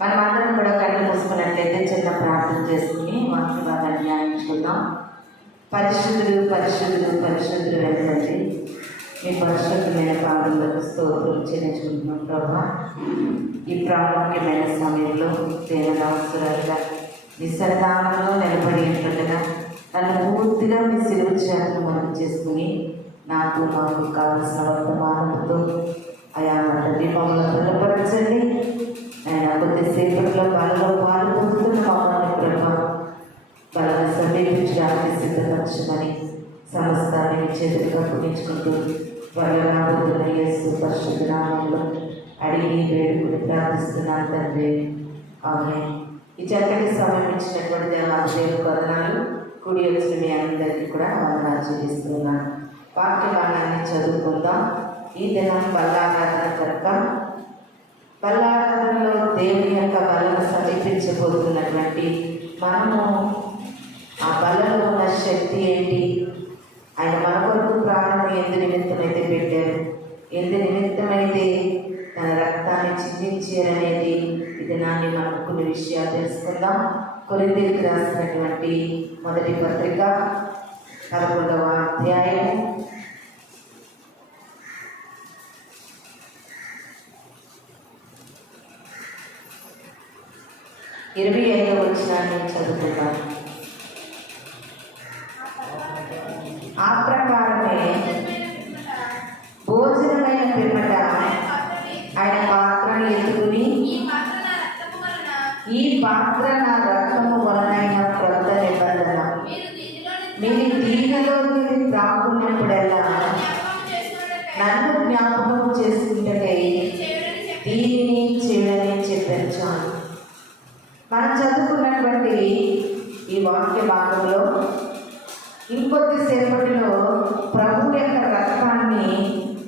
మనమందరం కూడా కళ్ళు మూసుకున్నట్లయితే చిన్న ప్రార్థన చేసుకుని వాక్య భాగాన్ని ధ్యానించుకుందాం. పరిశుద్ధులు పరిశుద్ధులు పరిశుద్ధులు వెంటండి మీ పరిశుద్ధమైన పాదములకు స్తోత్రం చెల్లించుకుంటున్నాం. ప్రభా, ఈ ప్రాముఖ్యమైన సమయంలో దేవదాసురాలుగా మీ సన్నిధానంలో నిలబడి ఉంటుండగా నన్ను పూర్తిగా మీ సిలువ చేతను మనం చేసుకుని నాకు మాకు కావలసిన వర్తమానంతో అయా తండ్రి మమ్మల్ని బలపరచండి. ఆయన కొద్దిసేపట్లో బలలో పాలు పొందుతున్న మమ్మల్ని ప్రభా బలను సమీపించడానికి సిద్ధపరచమని సమస్తాన్ని చేతులకు అప్పగించుకుంటూ వాళ్ళు రాబోతున్న యేసు పరిశుద్ధ నామంలో అడిగి వేడుకుని ప్రార్థిస్తున్నాను తండ్రి. ఆమేన్. ఈ చక్కటి సమయం ఇచ్చినటువంటి దేవాదేవుని వందనాలు. కూడి వచ్చిన మీ అందరికీ కూడా వందనాలు చెల్లిస్తున్నాను. వాక్య భాగాన్ని చదువుకుందాం. ఈ దినం బల్లారాధన కనుక బల్లారాధనలో దేవుని యొక్క బలను సమీపించబోతున్నటువంటి మనము ఆ బలలో ఉన్న శక్తి ఏంటి, ఆయన మన కొరకు ప్రాణం ఎందు నిమిత్తమైతే పెట్టారు, ఎందు నిమిత్తమైతే తన రక్తాన్ని చిందించారనేది ఇది నాన్ని మనం కొన్ని విషయాలు తెలుసుకుందాం. కొరింథీయులకు రాసినటువంటి మొదటి పత్రిక 11వ అధ్యాయం 25వ వచనాన్ని చదువుకుందాం. ఆ ప్రకారమే భోజనమైన పిమ్మట ఆయన పాత్రను ఎత్తుకుని ఈ పాత్ర నా రక్తము వలనైన క్రొత్త నిబంధన మీరు దీనిలో త్రాగున్నప్పుడల్లా నన్ను జ్ఞాపకం చేసుకుంటే దీనిని చేయని చెప్పాను. మనం చదువుకున్నటువంటి ఈ వాక్య భాగంలో ఇంకొద్దిసేపటిలో ప్రభు యొక్క రక్తాన్ని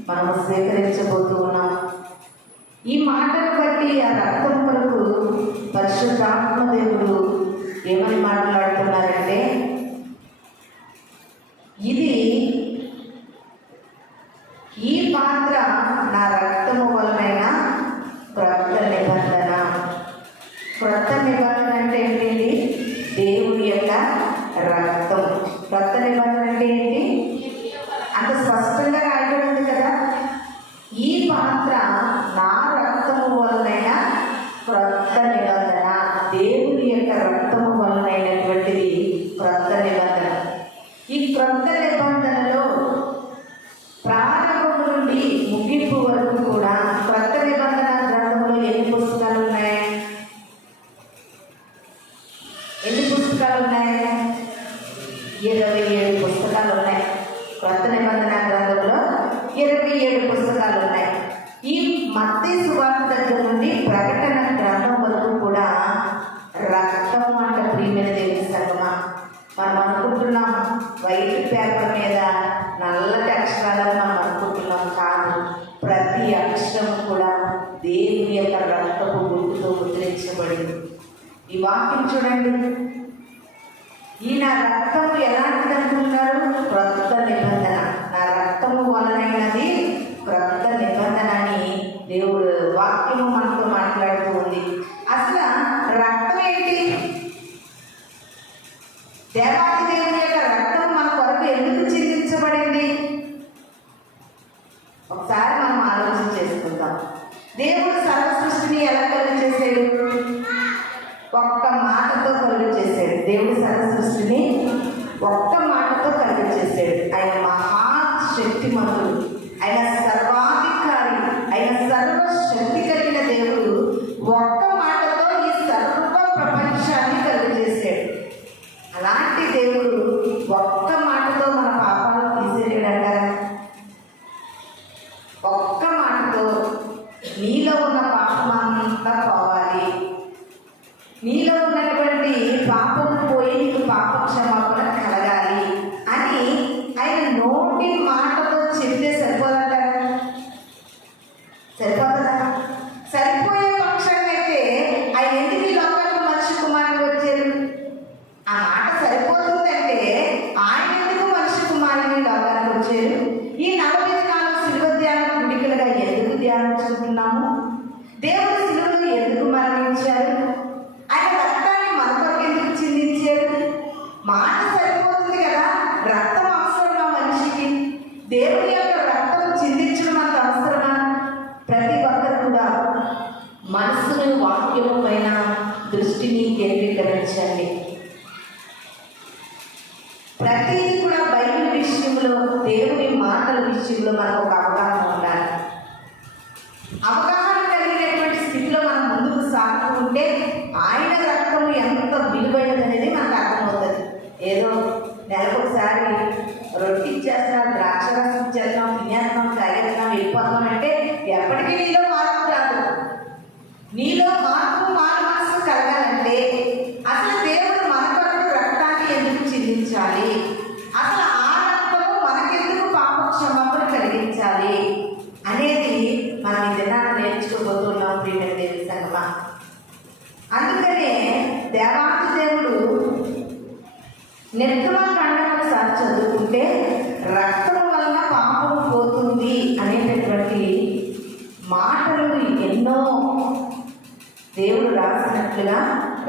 మనం స్వీకరించబోతూ ఉన్నాం. ఈ మాటను బట్టి ఆ రక్తం కొరకు పరిశుద్ధాత్మ దేవుడు ఏమని మాట్లాడుతున్నారంటే, ఇది ఈ పాత్ర నా రక్తము వలనైన క్రొత్త నిబంధన. క్రొత్త నిబంధన అంటే ఏంటి? దేవుని యొక్క రక్తం. క్రొత్త నిబంధన అంటే ఏంటి? అంత స్పష్టంగా రాయబడింది కదా. ఈ పాత్ర నా రక్తము వలనైన క్రొత్త నిబంధన. దేవుని యొక్క రక్తము వలనైనటువంటిది క్రొత్త నిబంధన. ఈ క్రొత్త నిబంధనలో ప్రారంభం నుండి ముగింపు వరకు కూడా క్రొత్త నిబంధన గ్రంథంలో ఎన్ని పుస్తకాలు ఉన్నాయి? ఎన్ని పుస్తకాలు ఉన్నాయి? 27 పుస్తకాలు ఉన్నాయి. క్రొత్త నిబంధన గ్రంథంలో 27 పుస్తకాలు ఉన్నాయి. ఈ మత్తయి సువార్త దగ్గర నుండి ప్రకటన గ్రంథం వరకు కూడా రక్తం అంట. ప్రియమైన దేవుని సంగమా, మనం అనుకుంటున్నాం వైట్ పేపర్ మీద నల్లటి అక్షరాలను మనం అనుకుంటున్నాం. కాదు, ప్రతి అక్షరం కూడా దేవుని యొక్క రక్తపు గుర్తుతో ముద్రించబడింది. ఈ వాక్యం చూడండి. ఈ నా రక్తము ఎలాంటిది అనుకుంటున్నారు? క్రొత్త నిబంధన. నా రక్తము వలనైనది క్రొత్త నిబంధన అని దేవుడు వాక్యము మనతో మాట్లాడుతూ ఉంది. అసలు రక్తం ఏంటి? దేవాది దేవుని యొక్క రక్తం మన కొరకు ఎందుకు చిందించబడింది? ఒకసారి మనం ఆలోచన చేసుకుందాం. దేవుడు సర్వ సృష్టిని ఎలా కలుగు చేశాడు? ఒక్క మాటతో కలుగు చేశాడు. దేవుడు సర్వ సృష్టిని ఒక్క మాటతో కలుగు చేశాడు. ఆయన మహాశక్తిమంతుడు, ఆయన సర్వాధికారి, ఆయన సర్వశక్తి కలిగిన దేవుడు ఒక్క మాటతో ఈ సర్వ ప్రపంచాన్ని కలుగు చేశాడు. అలాంటి దేవుడు ఒక్క మాటతో మన పాపాలు తీసేయడంటారా? ఒక్క మాటతో నీలో ఉన్న పాపమంతా పోవాలి, నీలో ఉన్నటువంటి పాపం పోయి నీకు పాప క్షమాపణ కలగాలి అని ఆయన నోటి మాటతో చెప్తే సరిపోదంటారా? సరిపోతుందా? సరిపోయే పక్షంగా అయితే ఆయన ఎందుకు ఈ లోకానికి మనిషి కుమారుడు వచ్చారు? ఆ మాట సరిపోతుందంటే ఆయన ఎందుకు మనిషి కుమారుని లోకానికి వచ్చారు? ఈ 40 దినాలు శిలువ ధ్యానం గుడికలుగా ఎందుకు ధ్యానించుకుంటున్నాము? దేవుడు శిలువలో ఎందుకు మరణించారు? ఆయన రక్తాన్ని మన కొరకు ఎందుకు చిందించారు? మాట సరిపోతుంది కదా, రక్తం అవసరమా మనిషికి? దేవుని యొక్క రక్తం చిందించడం అంత అవసరమా? ప్రతి ఒక్కరు కూడా మనసును వాక్యము పైన దృష్టిని కేంద్రీకరించండి. ప్రతిదీ కూడా బైబిల్ విషయంలో, దేవుని మాటల విషయంలో మనకు ఒక అవగాహన ఉండాలి. అవగాహన కలిగినటువంటి స్థితిలో మనం ముందుకు సాగుతుంటే ఆయన రక్తము ఎంత విలువైనది అనేది మనకు అర్థమవుతుంది. ఏదో నెలకొకసారి రొట్టి ఇచ్చేస్తున్నాం, ద్రాక్షరసం ఇచ్చేస్తున్నాం, తినేస్తున్నాం, తాగేస్తున్నాం, వెళ్ళిపోతున్నాం అంటే ఎప్పటికీ నీలో మార్పు రాదు. నీలో మార్పు మారు మనసు కలగాలంటే అసలు దేవుడు మన కొరకు రక్తాన్ని ఎందుకు చిందించాలి? అసలు ఆ రక్తము మనకెందుకు పాప క్షమాపణ కలిగించాలి అనేది మనం ఈ దినాన్ని నేర్చుకోబోతున్నాం ప్రియమైన దేవుని సంగమా. అందుకనే దేవాది దేవుడు నిర్గమకాండం ఒకసారి చదువుకుంటే రక్తం వలన పాపం పోతుంది అనేటటువంటి మాటలు ఎన్నో దేవుడు రాసినట్లుగా,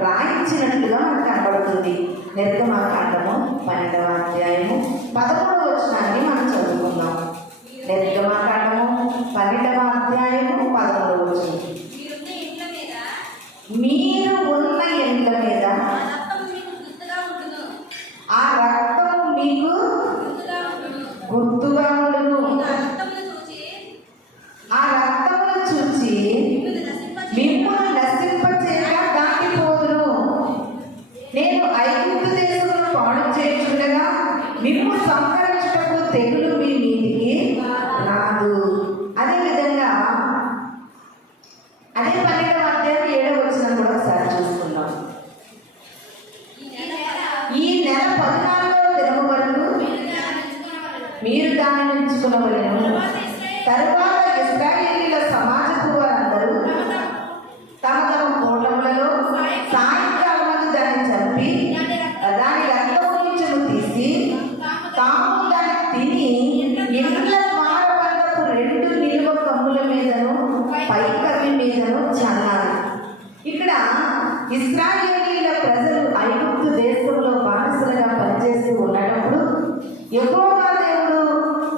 రాయించినట్లుగా మనకు కనబడుతుంది. నిర్గమకాండము 12వ అధ్యాయము 13వ వచనాన్ని మనం చదువుకుందాం. నిర్గమకాండము 12వ అధ్యాయము 13వ వచనం. మీరు ఉన్న ఇండ్ల మీద ఆ రక్తం మీకు గుర్తుగా ఉండును. ఆ రక్తమును చూచి మిమ్మును నశింపచేయక దాటిపోదును. నేను ఐగుప్తు దేశమును పాడు చేయుచుండగా మిమ్ము సంహరించుటకు తెగులు మీ మీదికి రాదు. అదేవిధంగా అదే 12వ అధ్యాయం 7వ వచనం కూడా ఒకసారి చూసుకుందాం. ఈ నెల 14వ దినము వరకు మీరు దానిని ఉంచుకునవలెను. తరువాత ఇశ్రాయేలీయుల సమాజపు వారందరూ తమ తమ కోటములలో సాయంకాలము దాన్ని చంపి దాని రక్తమును తీసి తాము దాన్ని తిని ఇండ్ల ద్వారబంధపు 2 నిలువ కమ్ముల మీదను పైకవి మీదను చల్లారు. ఇక్కడ ఇశ్రాయేలీయుల ప్రజలు ఐగుప్తు దేశంలో బానిసలుగా పనిచేస్తూ ఉన్నప్పుడు యెహోవా దేవుడు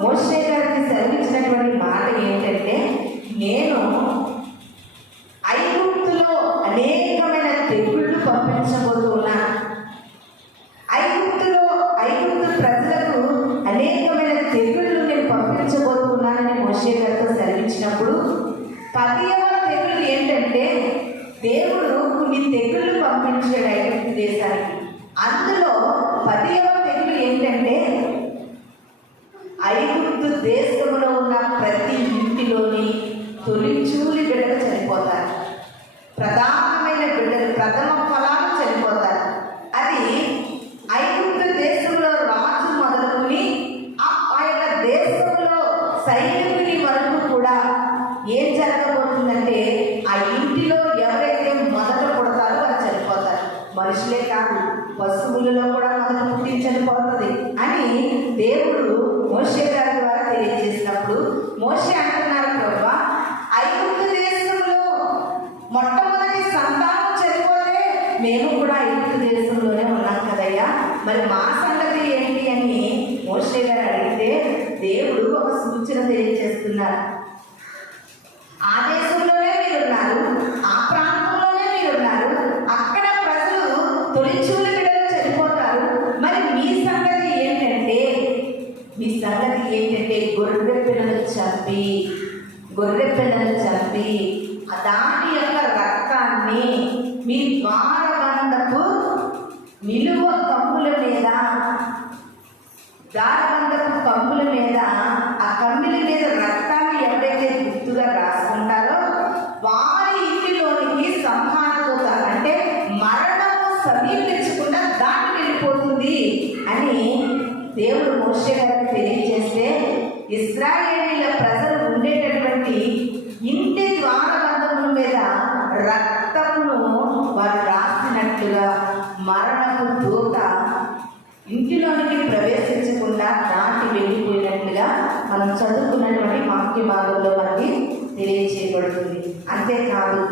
మోషే గారికి సెలవిచ్చినటువంటి మాట ఏంటంటే, నేను ఐగుప్తులో అనేకమైన తెగుళ్ళు పంపించబోతున్నాను. ఐగుప్తు ప్రజలకు అనేకమైన తెగుళ్ళు నేను పంపించబోతున్నానని మోషే గారితో సెలవిచ్చినప్పుడు 10వ తెగులు ఏంటంటే, దేవుడు కొన్ని తెగుళ్ళు పంపించాడు ఐగుప్తు దేశానికి. అందులో 10వ తెగులు ఏంటంటే, ఐగుప్తు దేశంలో ఉన్న ప్రతి ఇంటిలోని తొలిచూలి బిడ్డలు చనిపోతారు. ప్రధానమైన బిడ్డలు, ప్రథమ ఫలాలు చనిపోతారు. అది ఐగుప్తు దేశంలో రాజు మొదలుకుని ఆ యొక్క దేశంలో సైనికుని వరకు కూడా ఏం జరగబోతుందంటే, ఆ ఇంటిలో ఎవరైతే మొదట పుడతారో వారు చనిపోతారు. మనుషులే కాదు, పశువులలో కూడా మొదట పుట్టి చనిపోతుంది అని దేవుడు మోషే గారి ద్వారా తెలియజేసినప్పుడు మోషే అంటున్నారు, ప్రభువా, ఐగుప్తు దేశంలో మొట్టమొదటి సంతానం చనిపోతే మేము కూడా ఐగుప్తు దేశంలోనే ఉన్నాం కదయ్యా, మరి మా సంగతి ఏంటి అని మోషే గారు అడిగితే దేవుడు ఒక సూచన తెలియజేస్తున్నారు. ఆ దేశంలోనే మీరున్నారు, ఆ ప్రాంతంలోనే మీరున్నారు, అక్కడ ప్రజలు తొలిచూలి బిడ్డలు చనిపోతారు. మరి మీ సంగతి ఏంటంటే గొర్రె పిల్లలు చంపి దాని యొక్క రక్తాన్ని మీ ద్వారబంధపు నిలువ కమ్ముల మీద, ద్వారబంధపు కమ్ముల మీద, ఆ కమ్ముల మీద రక్తాన్ని ఎవరైతే గుర్తుగా రాసుకుంటారో వారి ఇంటిలోనికి సంహారదూత అంటే మరణము సమీపించకుండా దాటి వెళ్ళిపోతుంది అని దేవుడు మోషే గారికి తెలియజేస్తే, ఇశ్రాయేలీయుల ప్రజలు ఉండేటటువంటి ఇంటి ద్వారబంధముల మీద రక్తమును వారు రాసినట్లుగా మరణపు దూత ఇంటిలోనికి ప్రవేశించకుండా దాటి వెళ్ళిపోయినట్లుగా మనం చదువుకున్నటువంటి వాక్య భాగంలో మనకి తెలియజేయబడుతుంది. అంతేకాదు,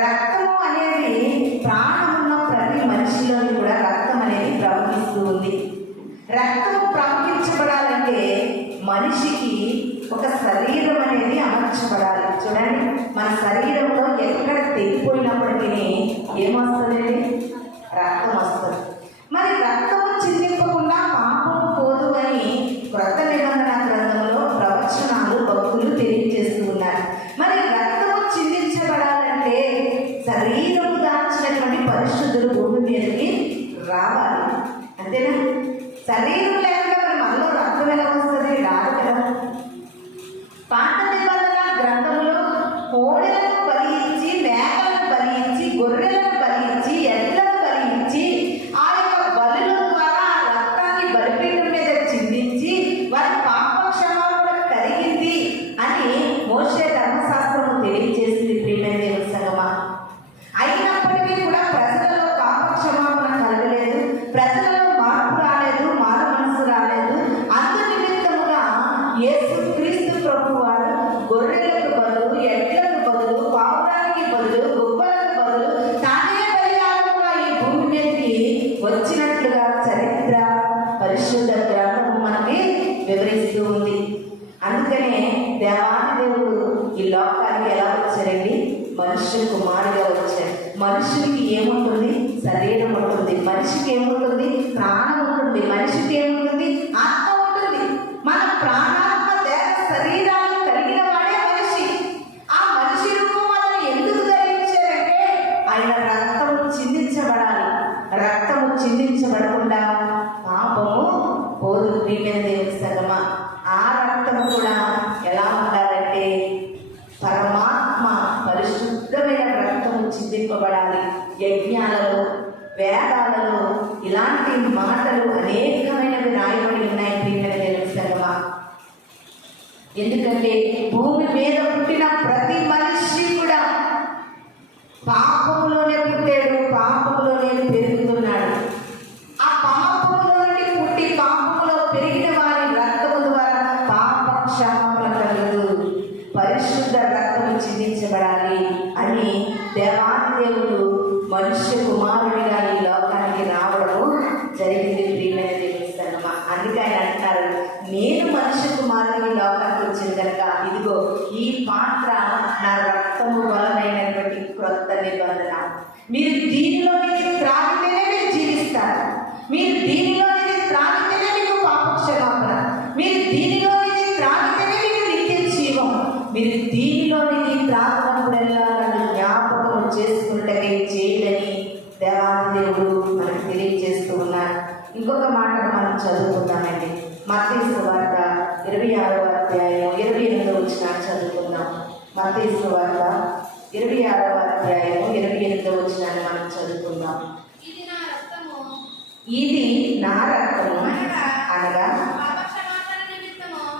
రక్తము అనేది ప్రాణమున్న ప్రతి మనిషిలోని కూడా రక్తం అనేది ప్రవహిస్తూ ఉంది. రక్తము ప్రవహించబడాలంటే మనిషికి ఒక శరీరం అనేది అమర్చబడాలి. చూడండి, మన శరీరంలో ఎక్కడ తెగిపోయినప్పటికీ ఏమొస్తుందండి? రక్తం వస్తుంది. మరి రక్తము చిందింపకుండా పాపము పోదు అని క్రొత్త నిబంధన గ్రంథంలో ప్రవచనాలు భక్తులు తెలియజేస్తూ ఉన్నారు. మరి రక్తము చిందించబడాలంటే శరీరము దాల్చినటువంటి పరిశుద్ధులు భూమి మీదకి రావాలి. అంతేనా? శరీరం లేకుండా మరి మనలో రక్తం ఎలా వస్తుంది? రాదు కదా. పాత నిబంధన గ్రంథంలో కోడెలను బలి ఇచ్చి, మేకలను బలి ఇచ్చి, గొర్రెలను బలి ఇచ్చి, ఎడ్లను బలి ఇచ్చి, ఆ యొక్క బలుల ద్వారా ఆ రక్తాన్ని బలిపీఠం మీద చిందించి వారి పాప క్షమాపణ కలిగింది అని మోషే ధర్మశాస్త్రము తెలియజేసింది. ప్రియమైన దేవుని సంగమా, అయినప్పటికీ కూడా ప్రజలలో పాప క్షమాపణ కలగలేదు, ప్రజలలో మార్పు రాలేదు, మారు మనసు రాలేదు. అందు నిమిత్తముగా యేసుక్రీస్తు ప్రభు వారు గొర్రెలకు బదులు, ఎడ్లకు బదులు, పావురానికి బదులు, గుబ్బలకు బదులు తానే బలియాగముగా ఈ భూమి మీదకి వచ్చినట్లుగా చరిత్ర పరిశుద్ధ గ్రంథము మనకి వివరిస్తూ ఉంది. అందుకనే దేవాది దేవుడు ఈ లోకానికి ఎలా వచ్చారండి? మనుష్య కుమారుగా వచ్చారు. మనుషునికి ఏముంటుంది? శరీరం ఉంటుంది. మనిషికి ఏముంటుంది? ప్రాణం ఉంటుంది. మనిషికి ఏముంటుంది? ఆత్మ ఉంటుంది. మన ప్రాణాత్మ దేహ శరీరాలు కలిగిన వాడే మనిషి. ఆ మనిషి రూపం అతను ఎందుకు ధరించారంటే ఆయన రక్తము చిందించబడాలి. రక్తము చిందించబడకుండా పాపము పోదు. ప్రియమైన దేవుని సంగమా, ఆ రక్తము కూడా ఎలా ఉండాలంటే పరమాత్మ పరిశుద్ధమైన రక్తము చిందింపబడాలి. యజ్ఞాలలో, వేదాలలో ఇలాంటి మాటలు అనేకమైనవి రాయబడి ఉన్నాయి. ప్రియమైన దేవుని సంగమా, ఎందుకంటే భూమి మీద పుట్టిన ప్రతి మనిషి కూడా పాపములోనే పుట్టాడు, పాపములోనే పెరుగుతున్నాడు. ఆ పాపములో నుండి పుట్టి పాపములో పెరిగిన వారి రక్తము ద్వారా పాప క్షమాపణ కలగదు. పరిశుద్ధ రక్తము చిందించబడాలి అని దేవాది దేవుడు మనుష్య కుమారుడిగా ఈ లోకానికి రావడము జరిగింది. ప్రియమైన దేవుని సంగమా, అందుకే ఆయన అంటారు, నేను మనుష్య కుమారుని లోకానికి వచ్చిన కనుక ఇదిగో ఈ పాత్ర నా రక్తము వలనైనటువంటి క్రొత్త నిబంధన. మీరు దీనిలో నుంచి త్రాగితేనే మీరు జీవిస్తారు. మీరు దీనిలో నుంచి త్రాగితేనే మీకు పాప క్షమాపణ. మీరు దీనిలో నుంచి త్రాగితేనే మీకు నిత్య జీవం. మీరు దీనిలో నుంచి త్రాగినప్పుడల్లా నన్ను జ్ఞాపకం చేసుకున్నట్టుగా చేయాలని దేవాది దేవుడు మనకు తెలియజేస్తూ ఉన్నారు. ఇంకొక మాటను మనం చదువుకుందామండి. మత్తయి సువార్త 26వ అధ్యాయం 28వ వచనాన్ని చదువుకుందాం. మత్తయి సువార్త 26వ అధ్యాయం 28వ వచనాన్ని మనం చదువుకుందాం. ఇది నా రక్తము అనగా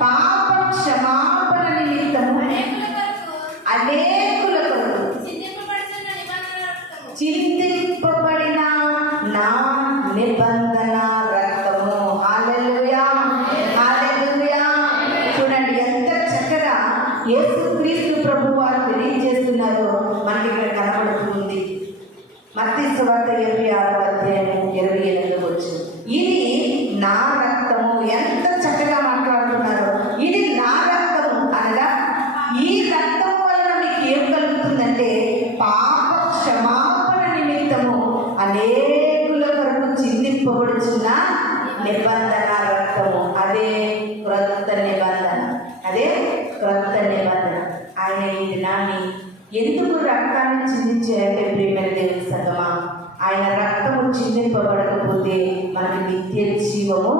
పాప క్షమాపణ నిమిత్తము అనేకుల కొరకు చిందింపబడిన నా నిబంధన రక్తము. హల్లెలూయా, హల్లెలూయా. చూడండి ఎంత చక్కగా యేసుక్రీస్తు ప్రభు వారు తెలియజేస్తున్నారో మనకి ఇక్కడ కనబడుతుంది. మత్తయి సువార్త 26వ అధ్యాయం 28వ వచనం. ఇది నా రక్తము. ఎంత చక్కగా మాట్లాడుతున్నారు. ఇది నా రక్తము అనగా ఈ రక్తము వలన మీకు ఏం కలుగుతుందంటే పాప క్షమాపణ నిమిత్తము అనేకుల కొరకు చిందింపబడుచున్న నిబంధన రక్తము. అదే క్రొత్త నిబంధన. అదే క్రొత్త నిబంధన. ఆయన ఈ దినాన్ని ఎందుకు రక్తాన్ని చిందించారంటే ప్రియమైన దేవుని సంగమా, ఆయన రక్తము చిందింపబడకపోతే మనకి నిత్య జీవము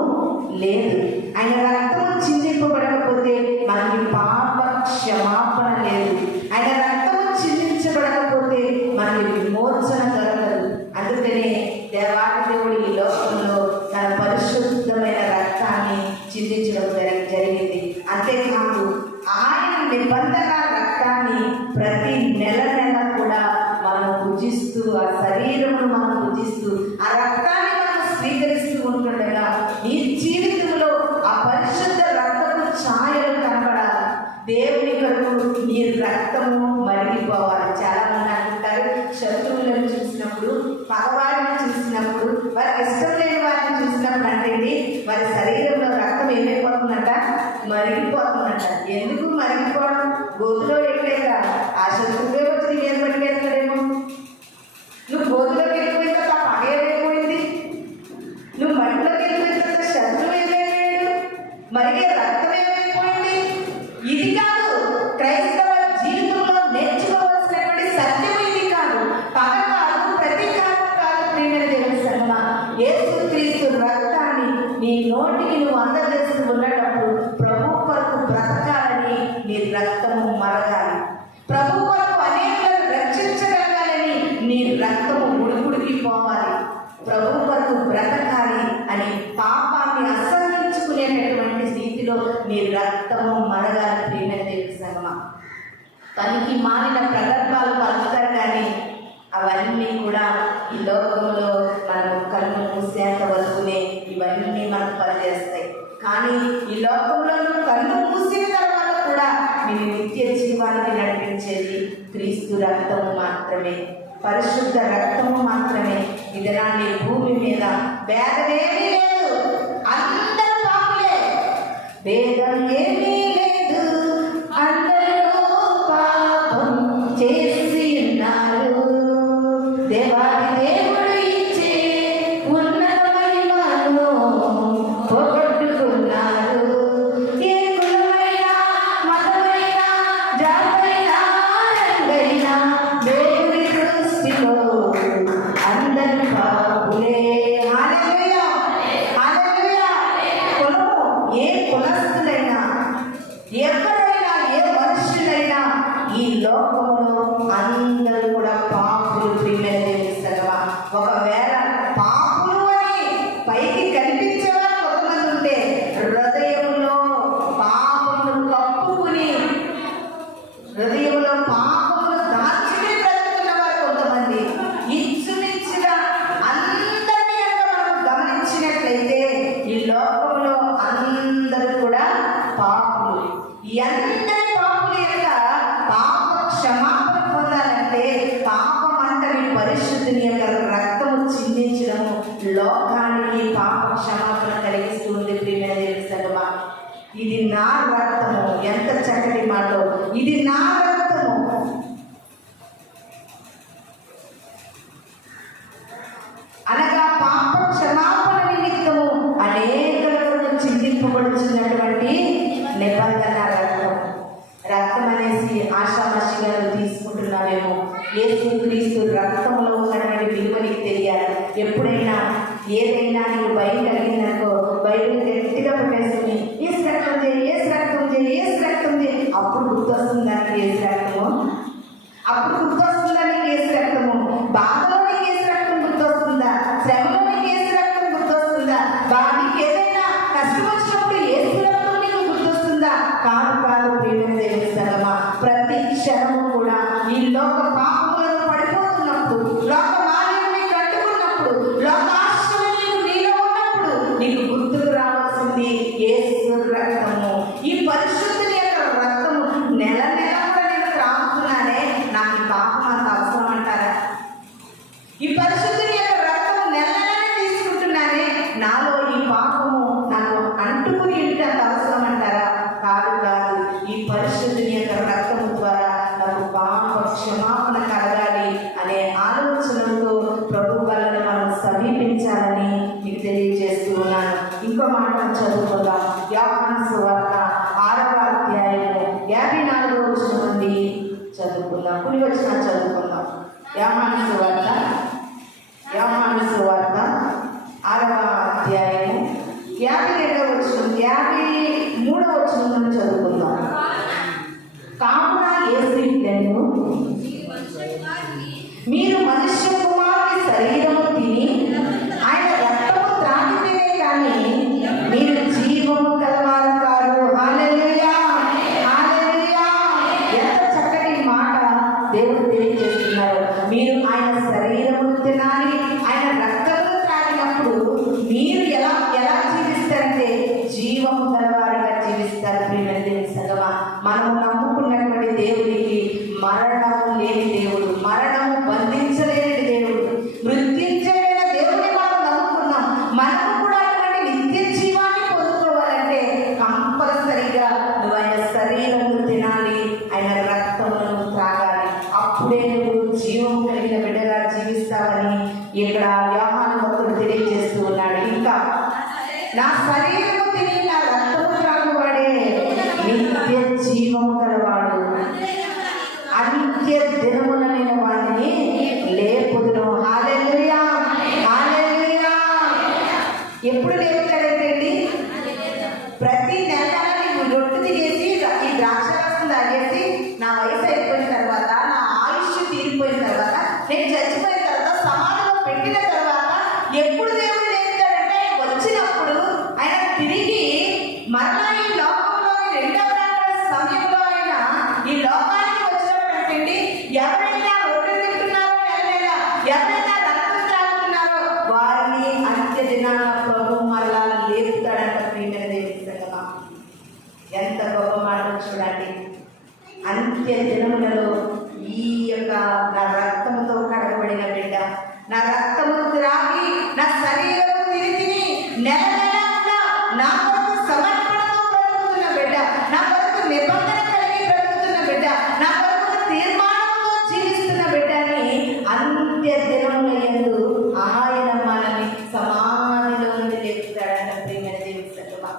లేదు. ఆయన రక్తము చిందింపబడకపోతే మనకి పాప క్షమాపణ లేదు. ఆయన రక్తము చిందించబడకపోతే మనకి విమోచన కలగదు. అందుకనే దేవాది దేవుడు ఈ లోకంలో తన పరిశుద్ధమైన రక్తాన్ని చిందించడం జరిగింది. అంతేకాదు ఆయన నిబంధన రక్తాన్ని ప్రతి నెల కూడా మనం పూజిస్తూ, ఆ శరీరమును మనం పూజిస్తూ, ఆ రక్తాన్ని మనం స్వీకరిస్తూ ఉంటుండగా ఈ జీవితంలో ఆ పరిశుద్ధ రక్తపు ఛాయలు కనబడాలి. దేవుని కొరకు ఈ రక్తము మరిగిపోవాలి. శత్రువులను చూసినప్పుడు, పగవారిని చూసినప్పుడు, వారికి ఇష్టం లేని వారిని చూసినప్పుడు అంటే వారి శరీరంలో రక్తం ఏమైపోతుందంట, మరిగిపోతుందంట. ఎందుకు మరిగిపోవడం? గోతులో ఎట్లేక ఆ శత్రువే వచ్చి నీ మీద పట్టుకెళ్తాడేమో. నువ్వు గోతులోకి వెళ్ళిపోయిన తర్వాత పగ ఏమైపోయింది, నువ్వు మట్టిలోకి వెళ్ళిపోయిన తర్వాత శత్రువు ఏమైపోయాడు, మరిగే రక్తం ఏమైపోయింది. ఇది కాదు క్రైస్తవ జీవితంలో నేర్చుకోవాల్సినటువంటి సత్యం. ఇది కాదు పగ కాదు, ప్రతీకారం కాదు. ప్రియమైన దేవుని సంగమా, యేసుక్రీస్తు రక్తాన్ని నీ నోటికి నువ్వు అందజేస్తూ ఉన్నప్పుడు ప్రభు కొరకు బ్రతకాలని నీ రక్తము మరగాలి. ప్రభు కొరకు అనేకులను రక్షించగలగాలని నీ రక్తము ఉడుకుడికి పోవాలి. ప్రభు కొరకు బ్రతకాలి అని పాపాన్ని అసహించుకునేటటువంటి స్థితిలో నీ రక్తము మరగాలి. ప్రియమైన దేవుని సంగమా, తనకి మారిన ప్రగల్భాలు పలుకుతారు కానీ అవన్నీ కూడా ఈ లోకంలో మనం కన్ను మూసేంత వరకునే ఇవన్నీ మనకు పనిచేస్తాయి. కానీ ఈ లోకంలో కన్ను మూసిన తర్వాత కూడా నేను నిత్య జీవానికి నడిపించేది క్రీస్తు రక్తము మాత్రమే, పరిశుద్ధ రక్తము మాత్రమే. ఇదనాన్ని భూమి మీద భేదమేమీ లేదు, అందరూ పాపులే, భేదం ఏమీ లేదు, అందరూ పాపం చేసి ఉన్నారు. దేవాది దేవుడు ఇచ్చే ఉన్నత మహిమను పోగొట్టుకున్నారు. ఏ కులమైనా, మతమైనా, జాతైనా, రంగైనా దేవుడి దృష్టిలో అందరూ పాపులే. హల్లెలూయా, హల్లెలూయా. కులము, ఏ కులస్తులైనా, ఎక్కడైనా, ఏ మనుషులైనా ఈ లోకంలో అందరూ కూడా పాపులు. ప్రియమైన దేవుని సంగమా, ఒకవేళ పాపులు అని పైకి కనిపించేవారు కొంతమంది ఉంటే హృదయంలో పాపమును కప్పుకుని, హృదయంలో పాపమును దాచుకుని బ్రతుకున్న వారు కొంతమంది. ఇంచుమించుగా అందరినీ మనం గమనించినట్లయితే ఈ లోకంలో అందరూ కూడా పాపులు. ఈ అందరి పాపుల యొక్క పాప క్షమాపణ పొందాలంటే పాపం అంటని పరిశుద్ధిని యొక్క రక్తము చిందించడము లోకానికి పాప క్షమాపణ కలిగిస్తుంది. ప్రియమైన దేవుని సంగమా, ఇది నా రక్తము. ఎంత చక్కటి మాట, ఇది నా రక్తము. అనగా పాప క్షమాపణ నిమిత్తము అనేకులకు చిందింపబడుచున్నటువంటి నిబంధన రక్తం. రక్తం అనేసి ఆషామాషిగా తీసుకుంటున్నామేమో. యేసుక్రీస్తు రక్తంలో ఉన్నటువంటి విలువ నీకు తెలియాలి. ఎప్పుడైనా ఏదైనా నీకు భయం కలిగిందనుకో, బైబిల్ గట్టిగా పెట్టేసుకుని ఏసు రక్తం చేయి, ఏసు రక్తం చేయి, ఏసు రక్తం చేయి. అప్పుడు గుర్తొస్తుందా ఏసు రక్తము? అప్పుడు గుర్తొస్తుందా నీకు ఏసు రక్తము? బాధలో నీకు ఏసు రక్తం గుర్తొస్తుందా? శ్రమలో నీకు ఏసు రక్తం గుర్తొస్తుందా? నీకు ఏదైనా కష్టం వచ్చినప్పుడు ఏసు రక్తం నీకు గుర్తొస్తుందా? కాదు కాదు. ప్రియమైన దేవుని సంగమా, ప్రతి క్షణము కూడా ఈ లోక పాపములను పడిపోతున్నప్పుడు, లోక మాలిన్యాన్ని కట్టుకున్నప్పుడు, లోకాశ్రయం నీలో ఉన్నప్పుడు నీకు గుర్తుకు రావాల్సింది యేసు రక్తము. ఈ పరిశుద్ధుని యొక్క రక్తము నెల నెల కూడా నేను త్రాగుతున్నానే, నాకు ఈ పాపం అంత అవసరం అంటారా? ఈ పరిశుద్ధుని యొక్క రక్తము నెల నెల తీసుకుంటున్నానే, నాలో ఈ పాపము నాకు అంటుకుని ఉంటే అంత అవసరం అంటారా? కాదు కాదు. ఈ పరిశుద్ధుని యొక్క రక్తము ద్వారా నాకు పాప క్షమాపణ కలగాలి అనే ఆలోచనతో ప్రభు వలన మనం సమీపించాలని మీకు తెలియజేస్తూ ఉన్నాను. ఇంకో మాట చదువుకుందాం. యోహాను సువార్త 6వ అధ్యాయము 54వ వచనం నుండి చదువుకుందాం. కుడి వచనం చదువుకుందాం. యోహాను సువార్త 6వ అధ్యాయము 52వ వచనం, 53వ వచనం నుండి చదువుకుందాం. కావున యేసు ఇట్లెను, మీరు మనుష్య కుమారుని శరీరము తిని ఆయన రక్తము త్రాగితేనే కానీ మీరు జీవము కలవారు కారు. హల్లెలూయా, హల్లెలూయా. ఎంత చక్కటి మాట దేవుడు తెలియజేస్తున్నారు. మీరు ఆయన శరీరము తినాలి, ఆయన రక్తము త్రాగినప్పుడు మీరు ఎలా ఎలా జీవిస్తారంటే జీవము కలవారుగా జీవిస్తారు. ప్రియమైన దేవుని సంగమా, మనము నమ్ముకున్నటువంటి దేవుడికి మరణము లేని దేవుడు, మరణము బంధించి అప్పుడే నువ్వు జీవం కలిగిన బిడ్డగా జీవిస్తావని ఇక్కడ యోహాను భక్తుడు తెలియజేస్తూ ఉన్నాడు. ఇంకా నా శరీరము తిని నా రక్తము త్రాగువాడే నిత్య జీవము గలవాడు, అంత్య దినమున నేను వారిని లేపుదును. హల్లెలూయా, హల్లెలూయా. ఎప్పుడు లేపుతాడంటే ప్రతి నెల నీవు రొట్టె తినేసి ఈ ద్రాక్షరసం తాగేసి నా వయసు అయిపోయిన తర్వాత, నా ఆయుష్ తీరిపోయిన తర్వాత, నేను చచ్చిపోయిన తర్వాత, సమాధిలో పెట్టిన తర్వాత ఎప్పుడు దేవుడు లేపుతాడంటే వచ్చినప్పుడు ఆయన తిరిగి మరలా ఈ లోకంలోని రెండవ సమయంలో ఆయన ఈ లోకానికి వచ్చినప్పుడు అంటే ఎవరైనా రొట్టె తింటున్నారో నెల నెల, ఎవరైనా రక్తం తాగుతున్నారో వారిని అంత్య దినాన ప్రభు మరలా లేపుతాడంట. ప్రియమైన దేవుని సంగమా, ఎంత గొప్ప మాట చూడండి. అంత్య దినములలో ఈ యొక్క నా రక్తముతో కడగబడిన బిడ్డ, నా రక్తము త్రాగి నా శరీరము తిని నెల నెల నా కొరకు సమర్పణతో బ్రతుకుతున్న బిడ్డ, నా కొరకు నిబంధన కలిగి బ్రతుకుతున్న బిడ్డ, నా కొరకు తీర్మానంతో జీవిస్తున్న బిడ్డని అంత్య దినముల యందు ఆయన మనల్ని సమాధిలో నుండి లేపుతాడంట. ప్రియమైన దేవుని సంగమా,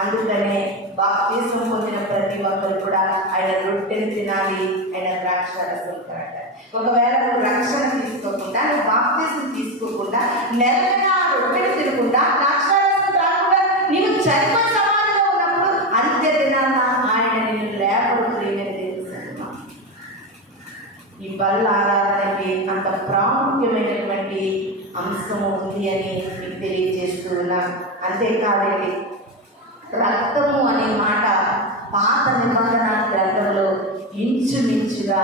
అందుకనే బాప్తిసం పొందిన ప్రతి ఒక్కరు కూడా ఆయన రొట్టెను తినాలి, ఆయన ద్రాక్ష రసం తాగాలి. ఒకవేళ నువ్వు రక్షణ తీసుకోకుండా, నువ్వు బాప్తిసం తీసుకోకుండా, నెల నెల రొట్టెను తినకుండా, ద్రాక్ష రసం తాగకుండా నీవు చనిపోయి సమాధిలో ఉన్నప్పుడు అంత్య దినాన ఆయన నిన్ను లేపడు. ప్రియమైన దేవుని సంగమా, ఈ బల్ల ఆరాధనకి అంత ప్రాముఖ్యమైనటువంటి అంశము ఉంది అని మీకు తెలియజేస్తూ ఉన్నాను. అంతేకాదండి, రక్తము అనే మాట పాత నిబంధన గ్రంథంలో ఇంచుమించుగా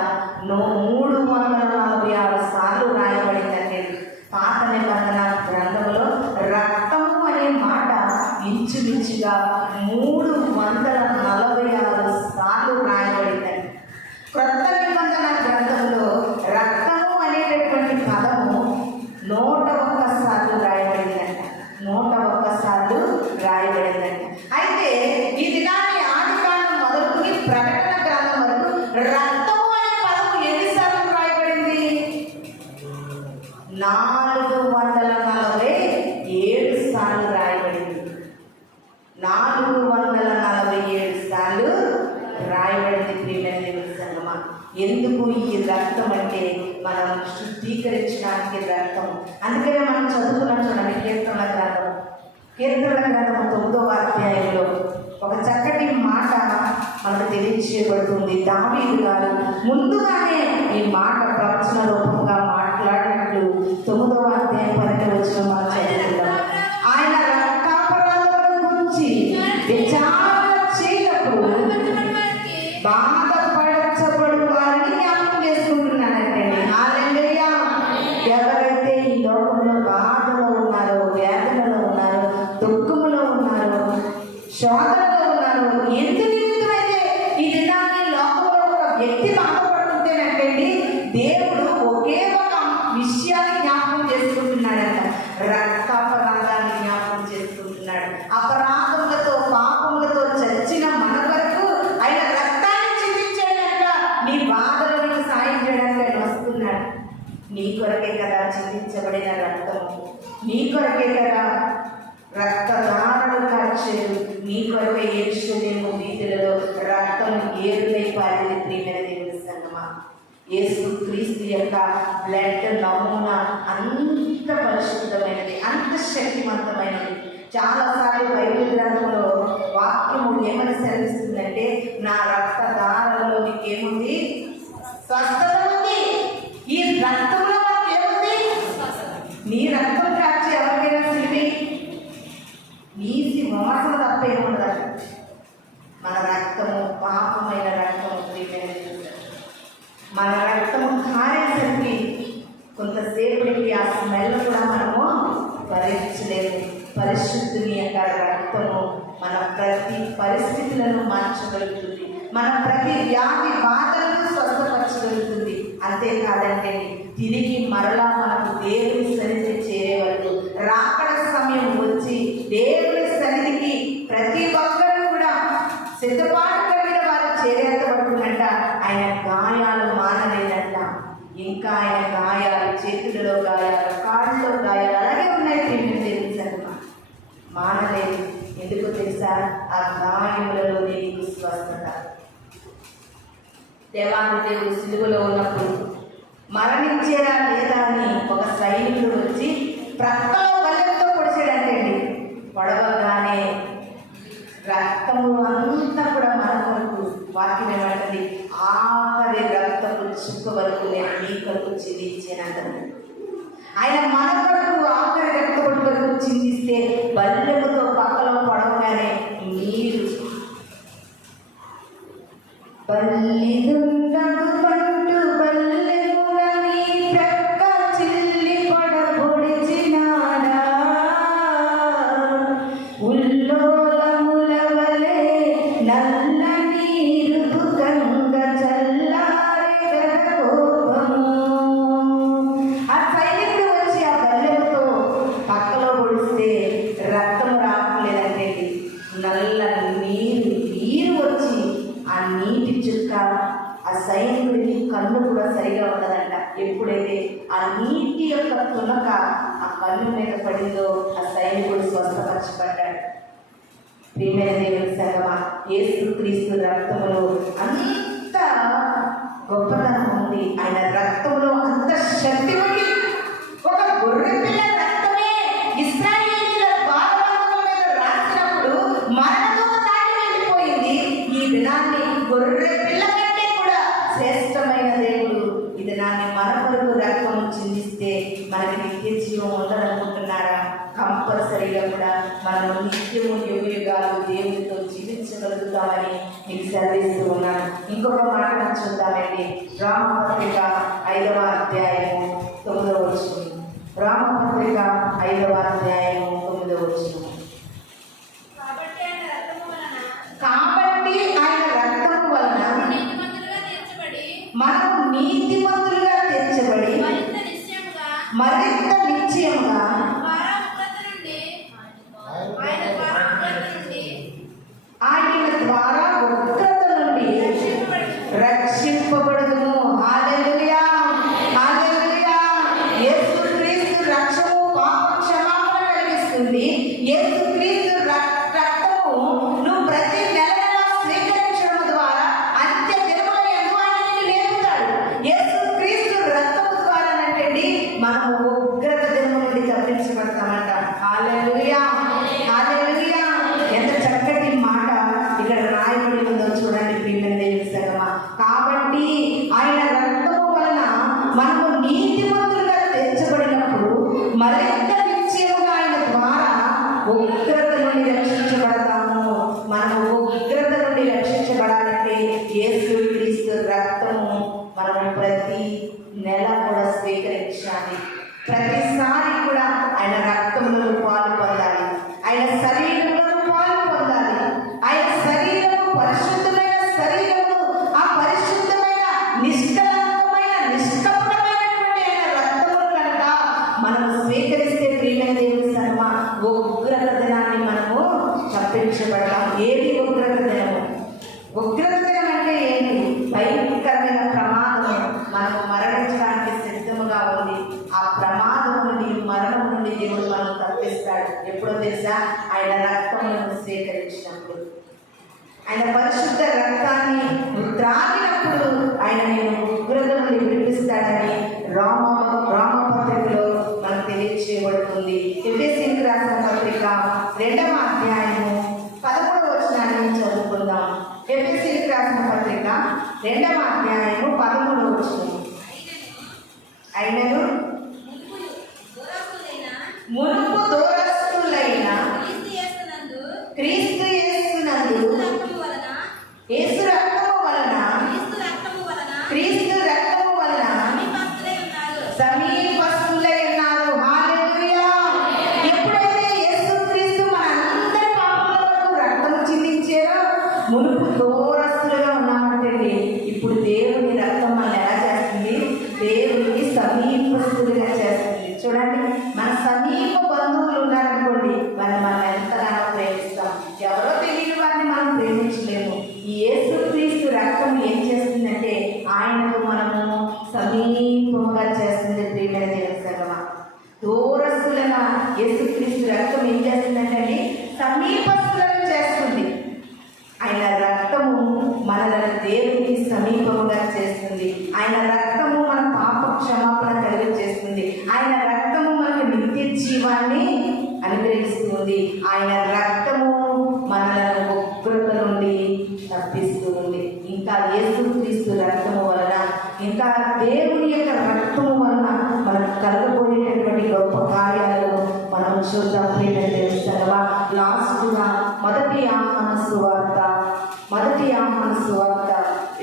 346 సార్లు రాయబడిందండి. పాత నిబంధన గ్రంథంలో రక్తము అనే మాట ఇంచుమించుగా 346 సార్లు రాయబడిందండి. క్రొత్త నిబంధన గ్రంథంలో రక్తము అనేటటువంటి పదము 101 సార్లు రాయబడిందంట. 101 సార్లు రాయబడిందంట. అయితే ఈ దినాన్ని ఆదికాండం మొదలుకొని ప్రకటన గ్రంథం వరకు రక్తము అనే పదము ఎన్నిసార్లు రాయబడింది? 447 సార్లు రాయబడింది. 447 సార్లు రాయబడింది. ప్రియమైన దేవుని సంగమా, ఎందుకు ఈ రక్తం అంటే మనం శుద్ధీకరించడానికి రక్తం. అందుకనే మనం చదువుకున్నాం చూడండి, కీర్తనల గ్రంథం 9వ అధ్యాయంలో ఒక చక్కటి మాట మనకు తెలియజేయబడుతుంది. దావీదు గారు ముందుగానే ఈ మాట ప్రవచన రూపంగా మాట్లాడినట్లు 9వ అధ్యాయం 12వ వచనం మనం చదువుకుందాం. ఆయన రక్తాపరాధముల గురించి విచారణ చేయనప్పుడు బాధపరచబడు వారిని జ్ఞాపకం చేసుకుంటున్నాడంటే. హల్లెలూయా. ఎవరైతే ఈ లోకంలో బాధలో ఉన్నారో, వేదనలో ఉన్నారో, దుఃఖములో ఉన్నారో, శోధనలో ఉన్నారో, ఎందు నిమిత్తమైతే ఈ దినాన్ని లోకంలో ఒక వ్యక్తి బాధపడుతుంటేనంటే దేవుడు ఒకే ఒక విషయాన్ని జ్ఞాపకం చేసుకుంటున్నాడంట. రక్తాపరాధాన్ని జ్ఞాపకం చేసుకుంటున్నాడు. అపరాధములతో పాపములతో చచ్చిన మన వరకు ఆయన రక్తాన్ని చిందించాడంట. నీ బాధలు నీకు సాయం చేయడానికి ఆయన వస్తున్నాడు. నీ కొరకే కదా చిందించబడిన రక్తము, నీ కొరకే కదా రక్తధారలు కార్చేది, నీ కొరకే యెరూషలేము వీధులలో రక్తం ఏరులై పారేది. ప్రియమైన దేవుని సంగమా, యేసు క్రీస్తు యొక్క బ్లడ్ నమూనా అంత పరిశుద్ధమైనది, అంత శక్తివంతమైనది. చాలాసార్లు బైబిల్ గ్రంథంలో వాక్యము ఏమని సెలవిస్తుందంటే, నా రక్తధారలో నీకేముంది? స్వస్థత ఉంది. ఈ రక్తంలో మనకి ఏముంది? నీ రక్తం కాచి ఎవరికైనా సిలిమి నీసి మోసం తప్ప ఏముండదు. మన రక్తము పాపమైన రక్తము. మన రక్తము కారేసరికి కొంతసేపటికి ఆ స్మెల్ కూడా మనము భరించలేము. పరిశుద్ధుని యొక్క రక్తము మన ప్రతి పరిస్థితులను మార్చగలుగుతుంది, మన ప్రతి వ్యాధి బాధలను స్వస్థపరచగలుగుతుంది. అంతేకాదంటే తిరిగి మరలా మనకు దేవుని సన్నిధి చేరే వరకు, రాకడ సమయం వచ్చి దేవుని సన్నిధికి ప్రతి ఒక్కరు కూడా సిద్ధపాటు కలిగిన వారు చేరేంత వరకునంట ఆయన గాయాలు మానలేదంట. ఇంకా ఆయన గాయాలు, చేతులలో గాయాలు, కాళ్ళలో గాయాలు అలాగే ఉన్నాయి. ప్రేమ తెలుసమ్మా, మానలేదు. ఎందుకో తెలుసా? ఆ గాయములలో నీకు స్వస్థత. దేవాది దేవుడు సిలువలో ఉన్నప్పుడు మరణించేలా లేదా అని ఒక సైనికుడు వచ్చి ప్రక్కలో బల్లెంతో పొడిచాడంటే పొడవగానే రక్తము అంతా కూడా మన కొరకు వాక్యం ఏమంటుంది, ఆఖరి రక్తపు చుక్క వరకు నేను మీ కొరకు చిందించాను. ఆయన మన కొరకు ఆఖరి రక్తపు వరకు చిందిస్తే బల్లెముతో పక్కలో పొడవగానే నీరు బల్లిదుండగు పంటు బల్లెమున నీ ప్రక్క చిల్లి పొడబొడిచినాడా, ఉల్లోలముల వలె నల్ల నీరు గంగ చల్లారి కోపము. ఆ సైనికుడు వచ్చి ఆ బల్లెముతో పక్కలో పొడిస్తే రక్తం రావట్లేదంటే నల్ల నీరు వచ్చి ఆ నీటి చుక్క ఆ సైనికుడికి కన్ను కూడా సరిగా ఉండదంట. ఎప్పుడైతే ఆ నీటి యొక్క తునక ఆ కన్ను మీద పడిందో ఆ సైనికుడు స్వస్థపరచబడ్డాడు. ప్రియమైన దేవుని సంగమా, యేసుక్రీస్తు రక్తములో అంత గొప్పతనం ఉంది. ఆయన రక్తంలో అంత శక్తి ఉంది. ఒక గొర్రె పిల్ల రక్తమే ఇశ్రాయేలీయుల బాధల మీద రాసినప్పుడు మరణంతో దాటి వెళ్ళిపోయింది. ఈ దినాన్ని గొర్రె పిల్ల కంటే కూడా శ్రేష్టమైన దేవుడు ఈ దినాన్ని మన కొరకు రక్తము చిందిస్తే మనకి నిత్య జీవం ఉండాలనుకుంటున్నారా? కంపల్సరీగా కూడా మనం నిత్యము యుగాలు దేవుడితో జీవించగలుగుతామని మీకు సెలవిస్తూ ఉన్నాను. ఇంకొక మాట చూద్దామండి. రామపత్రిక 5వ అధ్యాయము 9వ వచనం. రామపత్రిక 5వ అధ్యాయము 9వ వచనం. కాబట్టి ఆయన రక్తము వలన మనం నీతిమంతులుగా తీర్చబడి మరింత నిశ్చయముగా ఆయన ద్వారా ఉగ్రత నుండి రక్షింపబడుదుము. హల్లెలూయా, హల్లెలూయా. యేసుక్రీస్తు రక్షణము పాప క్షమాపణ కలిగిస్తుంది. యేసుక్రీస్తు రక్తము నువ్వు ప్రతి నెల స్వీకరించడం ద్వారా అంత్య దినముల యందు ఆయన లేపుతాడు. యేసుక్రీస్తు రక్తము ద్వారా అంటే మనము ఉగ్రత దినము నుండి తప్పించబడతామంట. హల్లెలూయా, హల్లెలూయా. ఎంత చక్కటి మాట ఇక్కడ రాయబడి ఉందో చూడండి ప్రియమైన దేవుని సంగమా. కాబట్టి ఆయన రక్తము వలన మనము నీతిమంతులుగా తీర్చబడినప్పుడు మరింత నిశ్చయముగా ఆయన ద్వారా ఉగ్రత నుండి రక్షించబడతాము. మనము ఉగ్రత నుండి రక్షించబడాలంటే యేసుక్రీస్తు రక్తము మనం ప్రతి నెల కూడా స్వీకరించాలి. ప్రతిసారి కూడా ఆయన రక్తంలో పాలు పొందాలి. ఆయన శరీరంలో పాలు పొందాలి. ఆయన శరీరము పరిశుద్ధమైన శరీరము, ఆ పరిశుద్ధమైన నిష్కలంకమైన నిష్కపటమైనటువంటి ఆయన రక్తము కనుక మనము స్వీకరిస్తే ప్రియమైన దేవుని సంగమా ఉగ్రత దినాన్ని మనము తప్పించబడతాం. ఏది ఉగ్రత దినము? ఉగ్రత దినం అంటే ఏంటి? భయంకరమైన ప్రమాదము మనము మరణించడానికి సిద్ధముగా ఉంది. ఆ ప్రమాదం నుండి, మరణం నుండి దేవుడు మనం తప్పిస్తాడు. ఎప్పుడో తెలుసా? ఆయన రక్తములను స్వీకరించినప్పుడు, ఆయన పరిశుద్ధ రక్తాన్ని త్రాగినప్పుడు ఆయన నేను ఉగ్రత నుండి విడిపిస్తాడని రామపత్రికలో మనకు తెలియచేయబడుతుంది. ఎఫెసీయులకు రాసిన పత్రిక 2వ అధ్యాయము 11వ వచనాన్ని చదువుకుందాం. ఎఫెసీయులకు రాసిన పత్రిక 2వ అధ్యాయము 11వ వచనం. అయినను మునుపు దూరస్తులైన క్రీస్తు యేసునందు యేసు రక్తము వలన క్రీస్తు రక్తము వలన సమీపస్తులై ఉన్నారు. హల్లెలూయా. ఎప్పుడైతే యేసుక్రీస్తు మనందరి పాపముల వరకు రక్తము చిందించారో మునుపు దూరస్తులుగా ఉన్నామంటే ఇప్పుడు దేవుని రక్తం మనం ఎలా చేస్తుంది? దేవునికి సమీపస్తులుగా సమీపంగా చేస్తుంది ప్రియమైన దేవుని సంగమా. దూరస్తులైన యేసుక్రీస్తు రక్తం ఏం చేస్తుందంటే సమీపస్తులను చేస్తుంది. ఆయన రక్తము మనలను దేవునికి సమీపముగా చేస్తుంది. ఆయన రక్తము మన పాప క్షమాపణ కలిగి చేస్తుంది. ఆయన రక్తము మనకు నిత్య జీవాన్ని అనుగ్రహిస్తుంది. ఆయన రక్తము మనలను ఉగ్రత నుండి తప్పిస్తూ ఉంది. ఇంకా యేసుక్రీస్తు రక్తము వలన, ఇంకా దేవుని యొక్క రక్తము వలన మనకు కలగబోయేటటువంటి గొప్ప కార్యాలు మనం చూద్దాం. లాస్ట్గా మొదటి యోహాను సువార్త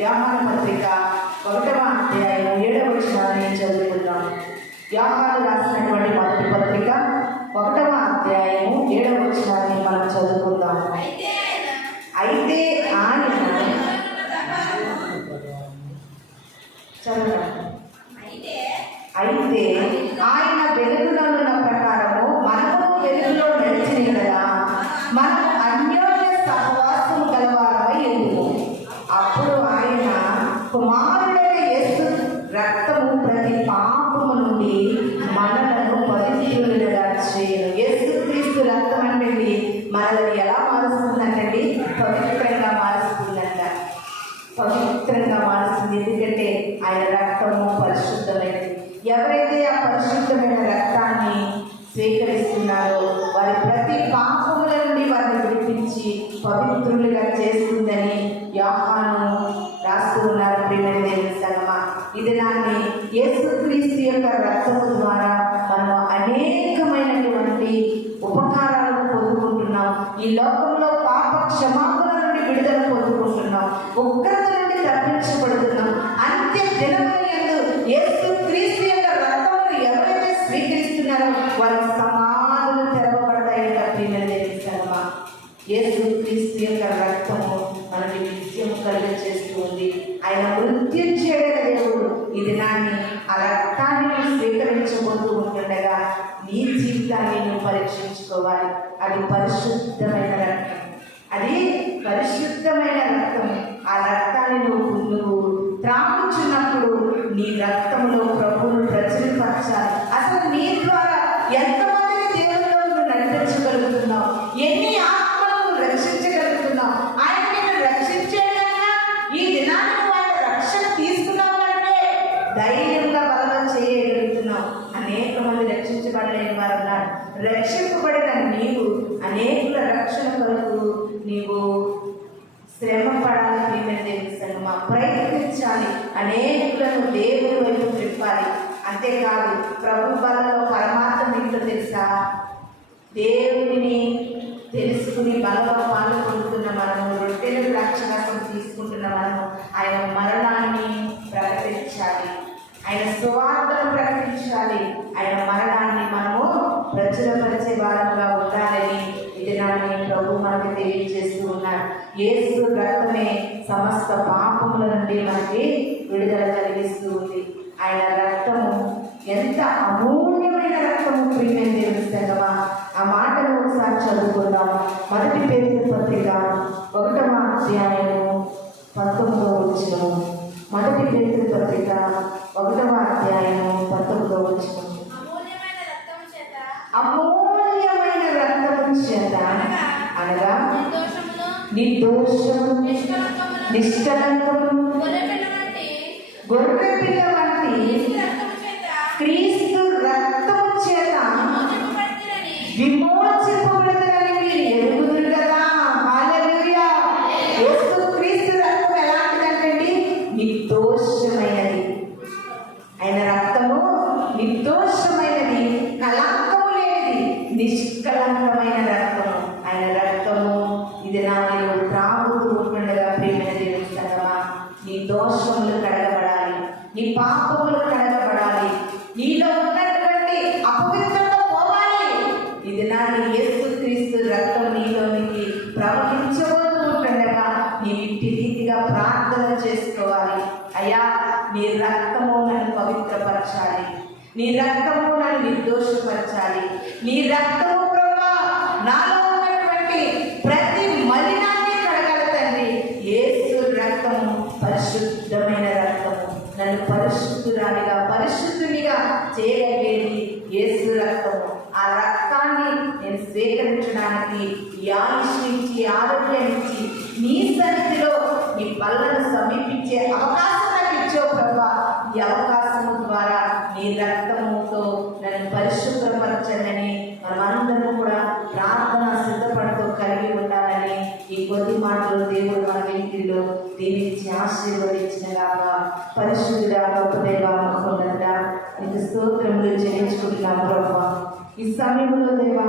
యోహాను పత్రిక 1వ అధ్యాయం 7వ వచనాన్ని చదువుకుందాం. యోహాను రాసినటువంటి మొదటి పత్రిక 1వ అధ్యాయం 7వ వచనాన్ని మనం చదువుకుందాం. అయితే ఆయన వెలుగులో ఉన్న ప్రకారము మనము వెలుగులో నడిచిన కదా మనము అన్యోన్య సహవాసము గలవారమై ఎందుకు. అప్పుడు ఆయన కుమారుడైన యేసు రక్తము ప్రతి పాపము నుండి మనలను పవిత్రులుగా చేయను. యేసుక్రీస్తు రక్తం అంటే మనల్ని ఎలా మారుస్తుందంటే పవిత్రంగా మారుస్తుంది. ఎందుకంటే ఆయన రక్తము పరిశుద్ధమైనది. ఎవరైతే ఆ పరిశుద్ధమైన రక్తాన్ని స్వీకరిస్తున్నారో వారి ప్రతి పాపముల నుండి వారిని విడిపించి పవిత్రులుగా చేస్తుందని యోహాను రాస్తూ ఉన్నారు. ప్రియమైన దేవుని సంగమా, ఇది నాన్ని యేసుక్రీస్తు యొక్క రక్తము ద్వారా మనం అనేకమైనటువంటి ఉపకారాలను పొందుకుంటున్నాం. ఈ లోకంలో పాప క్షమాపణ నుండి విడుదల పొందుకుంటున్నాం. ఉగ్రత నుండి తప్పించబడుతున్నాం. అంత్య దినములందు యేసుక్రీస్తు యొక్క రక్తమును ఎవరైతే స్వీకరిస్తున్నారో వారి సమాధులు తెరవబడతాయి. ప్రియమైన దేవుని సంగమా, యేసుక్రీస్తు యొక్క రక్తము మనకి నిత్యం కలుగ చేస్తూ ఉంది. ఆయన మృత్యుంజయుడైన దేవుడు. ఇది నాన్ని ఆ రక్తాన్ని స్వీకరించబోతూ ఉంటుండగా నీ జీవితాన్ని నువ్వు పరీక్షించుకోవాలి. అది పరిశుద్ధమైన రక్తం. ఆ రక్తాన్ని నువ్వు త్రాగుచున్నప్పుడు నీ రక్తంలో ప్రభువును ప్రచురపరచాలి. అసలు నీ ద్వారా ఎంతమందిని దేవుల్లో నువ్వు నడిపించగలుగుతున్నావు, ఎన్ని ఆత్మలను రక్షించగలుగుతున్నావు. ఆయన నిన్ను రక్షించేయగా ఈ దినానికి ఆయన రక్షణ తీసుకున్నావు అంటే ధైర్యంగా బలం చేయగలుగుతున్నావు. అనేక మంది రక్షించబడలేని వారు ఉన్నారు. రక్షింపబడిన నీవు అనేకుల రక్షణ కొరకు నీవు శ్రమ పడాలి. ప్రయత్నించాలి. అనేకులను దేవుని వైపు తిప్పాలి. అంతేకాదు ప్రభు బలలో పరమాత్మ ఏంటో తెలుసా? దేవుడిని తెలుసుకుని బలలో పాలు పొందుతున్న మనము, రొట్టెలు ద్రాక్షరసం తీసుకుంటున్న మనము ఆయన మరణాన్ని ప్రకటించాలి. ఆయన సువార్తను ప్రకటించాలి. ఆయన మరణాన్ని మనము ప్రచురపరిచే వారంగా ఉండాలని ఇది నాని ప్రభు మనకి తెలియజేస్తూ ఉన్నారు. యేసు రక్తమే సమస్త పాపముల నుండి మనకి విడుదల కలిగిస్తూ ఉంది. ఆయన రక్తము ఎంత అమూల్యమైన రక్తము. ప్రియమైన దేవుని సంగమా, ఆ మాటను ఒకసారి చదువుకుందాం. మొదటి పేతురు పత్రిక 1వ అధ్యాయము 19వ వచనము. మొదటి పేతురు పత్రిక 1వ అధ్యాయము 19వ వచనము. అమూల్యమైన రక్తము చేత అనగా నిర్దోషము నిష్కలంకము గొర్రెపిల్ల వంటి క్రీస్తు రక్తము చేత విమోచింపబడతారని మీరు ఎరుగుదురు కదా. హల్లెలూయా. యేసుక్రీస్తు రక్తం ఎలాంటిదంటే నిర్దోషమైనది. ఆయన రక్తము నిర్దోషమైనది, కళంకము లేనిది, నిష్కలంకమైన రక్తము. ఆయన రక్తము ఇది నాలో త్రాగుతూ ఉంటుండగా ప్రియమైన దేవుని సంగమా, నీ దోషములు కడగబడాలి, నీ పాపములు కడగబడాలి, నీలో ఉన్నటువంటి అపవిత్రత పోవాలి. ఇది నాని యేసుక్రీస్తు రక్తం నీలోనికి ప్రవహించబోతూ ఉంటుండగా నీ ఇంటి రీతిగా ప్రార్థన చేసుకోవాలి. అయ్యా, నీ రక్తము నన్ను పవిత్రపరచాలి, నీ రక్తము నన్ను నిర్దోషపరచాలి, నీ రక్తము ప్రభా నాలో ఉన్నటువంటి ప్రతి మలినాన్ని కడగాలి తండ్రి. యేసు రక్తము పరిశుద్ధమైన రక్తము. నన్ను పరిశుద్ధురాలిగా చేయగలిగేది యేసు రక్తము. ఆ రక్తాన్ని నేను స్వీకరించడానికి ఈ ఆయుష్నించి, ఆరోగ్యాన్నిచ్చి, నీ సన్నిధిలో నీ పళ్ళను సమీపించే అవకాశం నాకు ఇచ్చావు ప్రభా. ఈ అవకాశం ద్వారా నీ రక్తముతో నన్ను పరిశుభ్రపరచండి. మనమందరం కూడా ప్రార్థన సిద్ధపడుతూ కలిగి ఉండాలని ఈ కొద్ది మాటలు దేవుడు మన వెంటిలో దీవించి ఆశీర్వదించినగాక. పరిశుద్ధుడా, గొప్ప దేవా, మహోన్నతుడా, నీకు స్తోత్రములు చెల్లించుకుంటున్నాం ప్రభా. ఈ సమయంలో దేవా,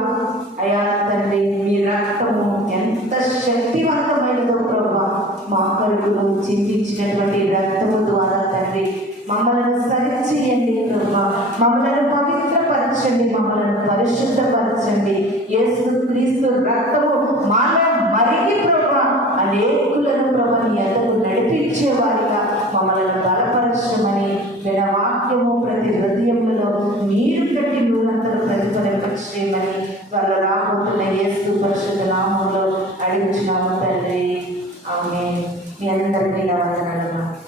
అయా తండ్రి, మీ రక్తము ఎంత శక్తివంతమైనదో ప్రభా. మా కొరకు చిందించినటువంటి రక్తము ద్వారా తండ్రి మమ్మల్ని సరిచేయండి ప్రభా. మమ్మల్ని పవిత్రపరచండి, మమ్మల్ని పరిశుద్ధపరచండి. యేసు క్రీస్తు రక్తము మాలో మరిగి ప్రభా అనేకులను ప్రభా నీ ఎదురు నడిపించేవారిగా మమ్మల్ని బలపరచమని విన వాక్యము ప్రతి హృదయంలో మీరు కట్టి నూరంతలు ప్రతిఫలించే